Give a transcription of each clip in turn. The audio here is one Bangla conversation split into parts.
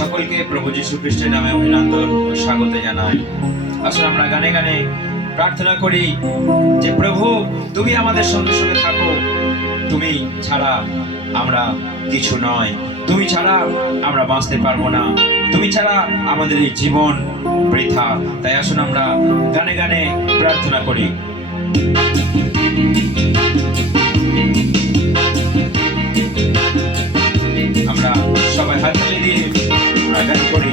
সকলকে প্রভু যীশু খ্রিস্টের নামে অভিনন্দন ও স্বাগত জানাই। আসলে আমরা গানে গানে প্রার্থনা করি যে প্রভু তুমি আমাদের সঙ্গে সঙ্গে থাকো, তুমি ছাড়া আমরা কিছু নয়, তুমি ছাড়া আমরা বাঁচতে পারবো না, তুমি ছাড়া আমাদের এই জীবন বৃথা। তাই আসুন আমরা গানে গানে প্রার্থনা করি। আমরা সবাই হাততালি দিয়ে গান করি।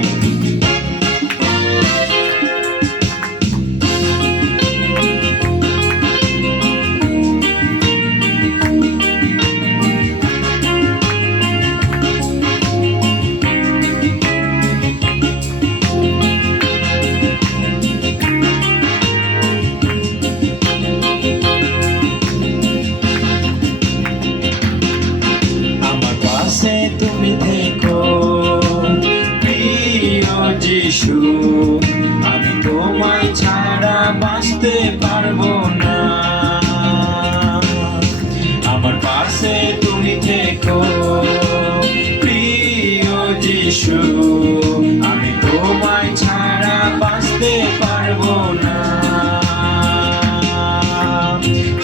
তুমি থেকো প্রিয় যিশু, আমি তোমায় ছাড়া বাঁচতে পারবো না। আমার পাশে তুমি থেকো প্রিয় যিশু, আমি তোমায় ছাড়া বাঁচতে পারবো না।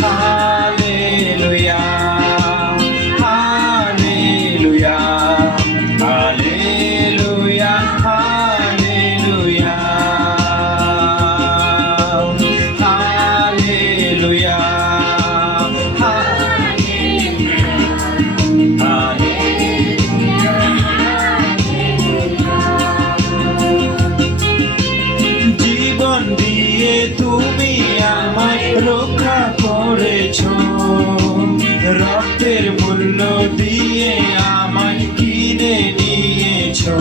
হালেলুয়া তুমি আমায় রক্ষা করেছো, রক্তের মূল্য দিয়ে আমায় কিনে নিয়েছো।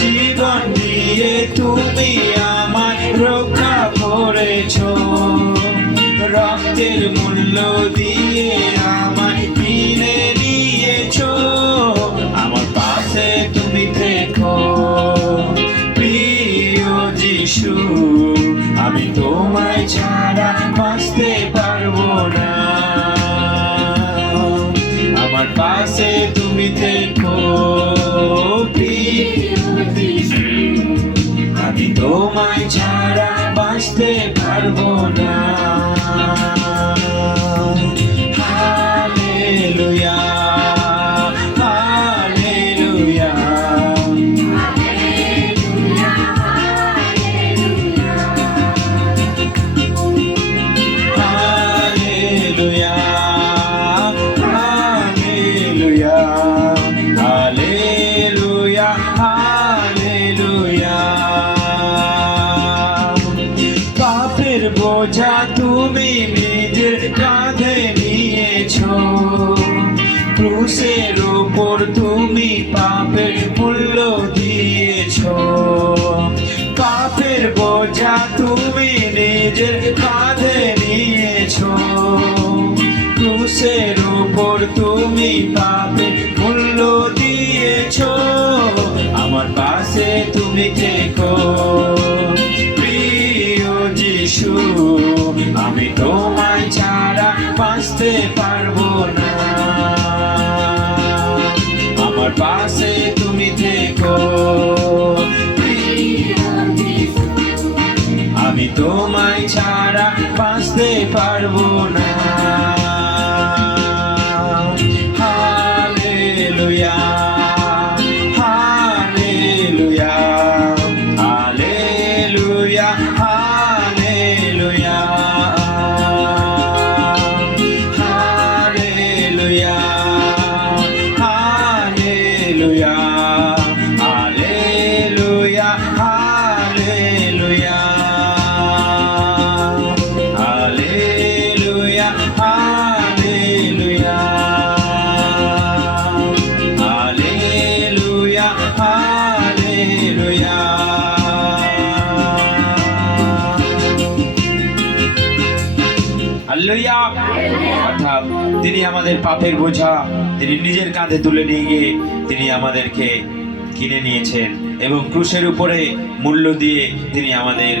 জীবন দিয়ে তুমি আমায় রক্ষা করেছো, রক্তের মূল্য দিয়ে আমায় কিনে নিয়েছো। আমার পাশে তুমি থেকো প্রিয় যিশু, আমি তোমায় ছাড়া বাঁচতে পারবো না। আমার পাশে তুমি থেকো প্রিয় যিশু, আমি তোমায় ছাড়া বাঁচতে পারবো না। হালেলুয়া হালেলুয়া বোঝা তুমি নিজের কাঁধে নিয়েছো, ক্রুশের উপর তুমি পাপের মূল্য দিয়েছো। পাপের বোঝা তুমি নিজের কাঁধে নিয়েছো, ক্রুশের উপর তুমি পাপের মূল্য দিয়েছো। আমার পাশে তুমি থেকো যিশু, আমি তোমায় ছাড়া বাঁচতে পারবো না। আমার পাশে তুমি থেকো আমি তোমায় ছাড়া বাঁচতে পারবো না। Hallelujah hallelujah hallelujah hallelujah hallelujah hallelujah hallelujah hallelujah hallelujah hallelujah hallelujah hallelujah. Hallelujah. অর্থাৎ তিনি আমাদের পাপের বোঝা তিনি নিজের কাঁধে তুলে নিয়ে গিয়ে তিনি আমাদেরকে কিনে নিয়েছেন এবং ক্রুশের উপরে মূল্য দিয়ে তিনি আমাদের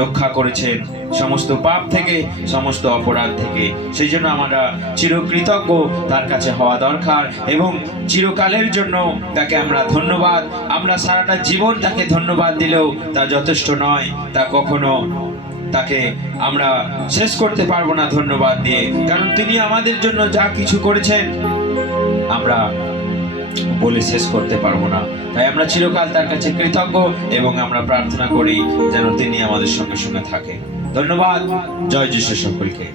রক্ষা করেছেন সমস্ত পাপ থেকে, সমস্ত অপরাধ থেকে। সেই জন্য আমরা চিরকৃতজ্ঞ তার কাছে হওয়া দরকার এবং চিরকালের জন্য তাকে আমরা ধন্যবাদ, আমরা সারাটা জীবন তাকে ধন্যবাদ দিলেও তা যথেষ্ট নয়। তা কখনো তাকে আমরা শেষ করতে পারবো না ধন্যবাদ দিয়ে, কারণ তিনি আমাদের জন্য যা কিছু করেছেন আমরা বলে শেষ করতে পারবো না। তাই আমরা চিরকাল তার কাছে কৃতজ্ঞ এবং আমরা প্রার্থনা করি যেন তিনি আমাদের সঙ্গে সঙ্গে থাকে। ধন্যবাদ। জয় যিশু সকলকে।